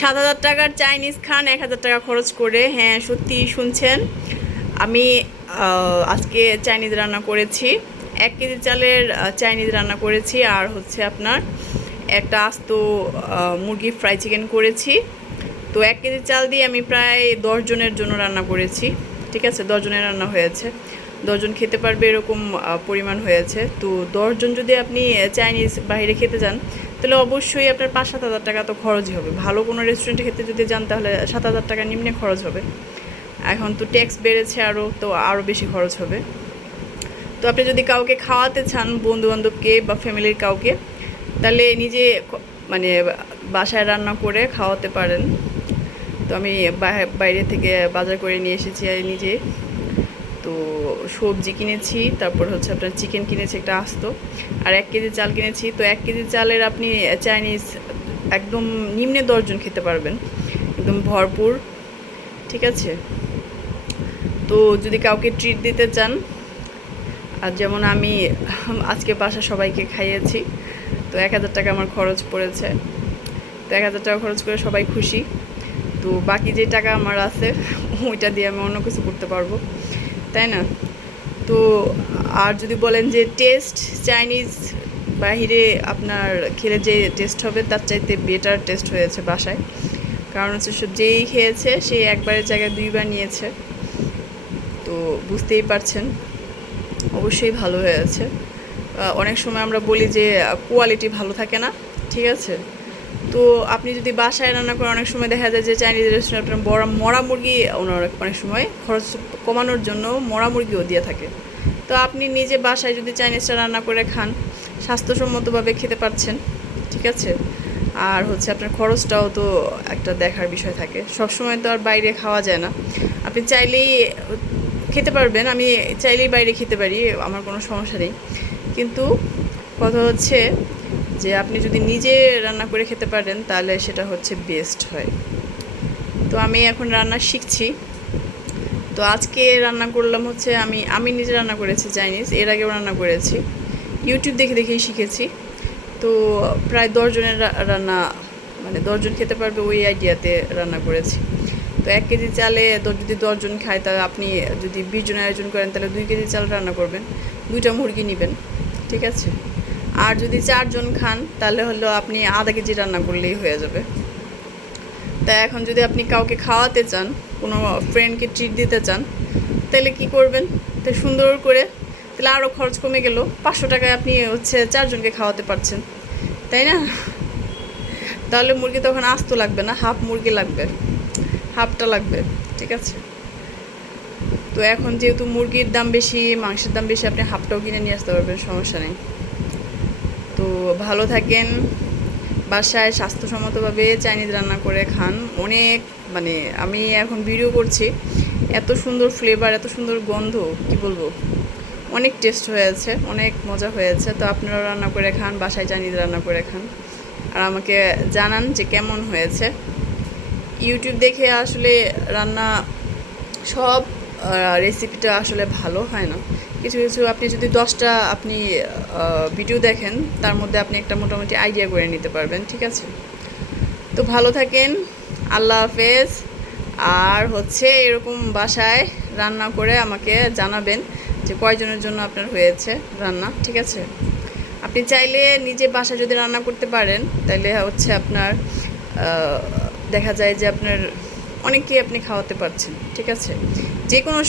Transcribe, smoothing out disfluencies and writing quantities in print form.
7,000 টাকার চাইনিজ খান 1,000 টাকা খরচ করে। হ্যাঁ, সত্যি শুনছেন। আমি আজকে চাইনিজ রান্না করেছি। 1 কেজি চালের চাইনিজ রান্না করেছি, আর হচ্ছে আপনার একটা আস্ত মুরগি ফ্রাই চিকেন করেছি। তো 1 কেজি চাল দিয়ে আমি প্রায় 10 জনের জন্য রান্না করেছি। ঠিক আছে, 10 জনের রান্না হয়েছে, 10 জন খেতে পারবে এরকম পরিমাণ হয়েছে। তো 10 জন যদি আপনি চাইনিজ বাইরে খেতে যান, তাহলে অবশ্যই আপনার 5-7 হাজার টাকা তো খরচই হবে। ভালো কোনো রেস্টুরেন্টে খেতে যদি যান তাহলে 7,000 টাকা নিম্নে খরচ হবে। এখন তো ট্যাক্স বেড়েছে আরও, তো আরও বেশি খরচ হবে। তো আপনি যদি কাউকে খাওয়াতে চান, বন্ধুবান্ধবকে বা ফ্যামিলির কাউকে, তাহলে নিজে মানে বাসায় রান্না করে খাওয়াতে পারেন। তো আমি বাইরে থেকে বাজার করে নিয়ে এসেছি আর নিজে। তো সবজি কিনেছি, তারপর হচ্ছে আপনার চিকেন কিনেছি একটা আস্ত, আর 1 কেজি চাল কিনেছি। তো 1 কেজি চালের আপনি চাইনিজ একদম নিম্নে 10 জন খেতে পারবেন, একদম ভরপুর। ঠিক আছে, তো যদি কাউকে ট্রিট দিতে চান, আর যেমন আমি আজকে বাসা সবাইকে খাইয়েছি, তো 1,000 টাকা আমার খরচ পড়েছে। তো 1,000 টাকা খরচ করে সবাই খুশি। তো বাকি যে টাকা আমার আছে ওইটা দিয়ে আমি অন্য কিছু করতে পারবো, তাই না? তো আর যদি বলেন যে টেস্ট, চাইনিজ বাহিরে আপনার খেলে যে টেস্ট হবে তার চাইতে বেটার টেস্ট হয়েছে বাসায়। কারণ হচ্ছে যেই খেয়েছে সে একবারের জায়গায় 2বার নিয়েছে। তো বুঝতেই পারছেন, অবশ্যই ভালো হয়েছে। অনেক সময় আমরা বলি যে কোয়ালিটি ভালো থাকে না, ঠিক আছে? তো আপনি যদি বাসায় রান্না করেন, অনেক সময় দেখা যায় যে চাইনিজ রেস্টুরেন্টে মরা মুরগি ওনারা অনেক সময় খরচ কমানোর জন্য মরা মুরগিও দিয়ে থাকে। তো আপনি নিজে বাসায় যদি চাইনিজটা রান্না করে খান, স্বাস্থ্যসম্মতভাবে খেতে পারছেন। ঠিক আছে, আর হচ্ছে আপনার খরচটাও তো একটা দেখার বিষয় থাকে। সবসময় তো আর বাইরে খাওয়া যায় না। আপনি চাইলেই খেতে পারবেন, আমি চাইলেই বাইরে খেতে পারি, আমার কোনো সমস্যা নেই। কিন্তু কথা হচ্ছে যে আপনি যদি নিজে রান্না করে খেতে পারেন তাহলে সেটা হচ্ছে বেস্ট হয়। তো আমি এখন রান্না শিখছি। তো আজকে রান্না করলাম হচ্ছে আমি নিজে রান্না করেছি চাইনিজ, এর আগেও রান্না করেছি, ইউটিউব দেখে দেখেই শিখেছি। তো প্রায় 10 জনের রান্না, মানে 10 জন খেতে পারবে ওই আইডিয়াতে রান্না করেছি। তো 1 কেজি চালে যদি 10 জন খায়, তাহলে আপনি যদি 20 জনের আয়োজন করেন তাহলে 2 কেজি চাল রান্না করবেন, 2টা মুরগি নেবেন। ঠিক আছে, আর যদি 4 জন খান তাহলে হলো আপনি আধা কেজি রান্না করলেই হয়ে যাবে। তাই এখন যদি আপনি কাউকে খাওয়াতে চান, কোনো ফ্রেন্ডকে ট্রিট দিতে চান, তাহলে কি করবেন? তো সুন্দর করে, তাহলে আরও খরচ কমে গেল। 500 টাকায় আপনি হচ্ছে 4 জনকে খাওয়াতে পারছেন, তাই না? তাহলে মুরগি তখন আস্ত লাগবে না, হাফ মুরগি লাগবে, হাফটা লাগবে। ঠিক আছে, তো এখন যেহেতু মুরগির দাম বেশি, মাংসের দাম বেশি, আপনি হাফটাও কিনে নিয়ে আসতে পারবেন, সমস্যা নেই। তো ভালো থাকেন, বাসায় স্বাস্থ্যসম্মতভাবে চাইনিজ রান্না করে খান। অনেক মানে আমি এখন ভিডিও করছি, এত সুন্দর ফ্লেভার, এত সুন্দর গন্ধ, কি বলবো, অনেক টেস্ট হয়েছে, অনেক মজা হয়েছে। তো আপনারাও রান্না করে খান, বাসায় চাইনিজ রান্না করে খান, আর আমাকে জানান যে কেমন হয়েছে। ইউটিউব দেখে আসলে রান্না সব রেসিপিটা আসলে ভালো হয় না। কিছু কিছু আপনি যদি 10টা আপনি ভিডিও দেখেন, তার মধ্যে আপনি একটা মোটামুটি আইডিয়া করে নিতে পারবেন। ঠিক আছে, তো ভালো থাকেন, আল্লাহ হাফেজ। আর হচ্ছে এরকম বাসায় রান্না করে আমাকে জানাবেন যে কয়জনের জন্য আপনার হয়েছে রান্না। ঠিক আছে, আপনি চাইলে নিজে বাসায় যদি রান্না করতে পারেন তাহলে হচ্ছে আপনার দেখা যায় যে আপনার অনেককেই আপনি খাওয়াতে পারছেন। ঠিক আছে, যে কোনো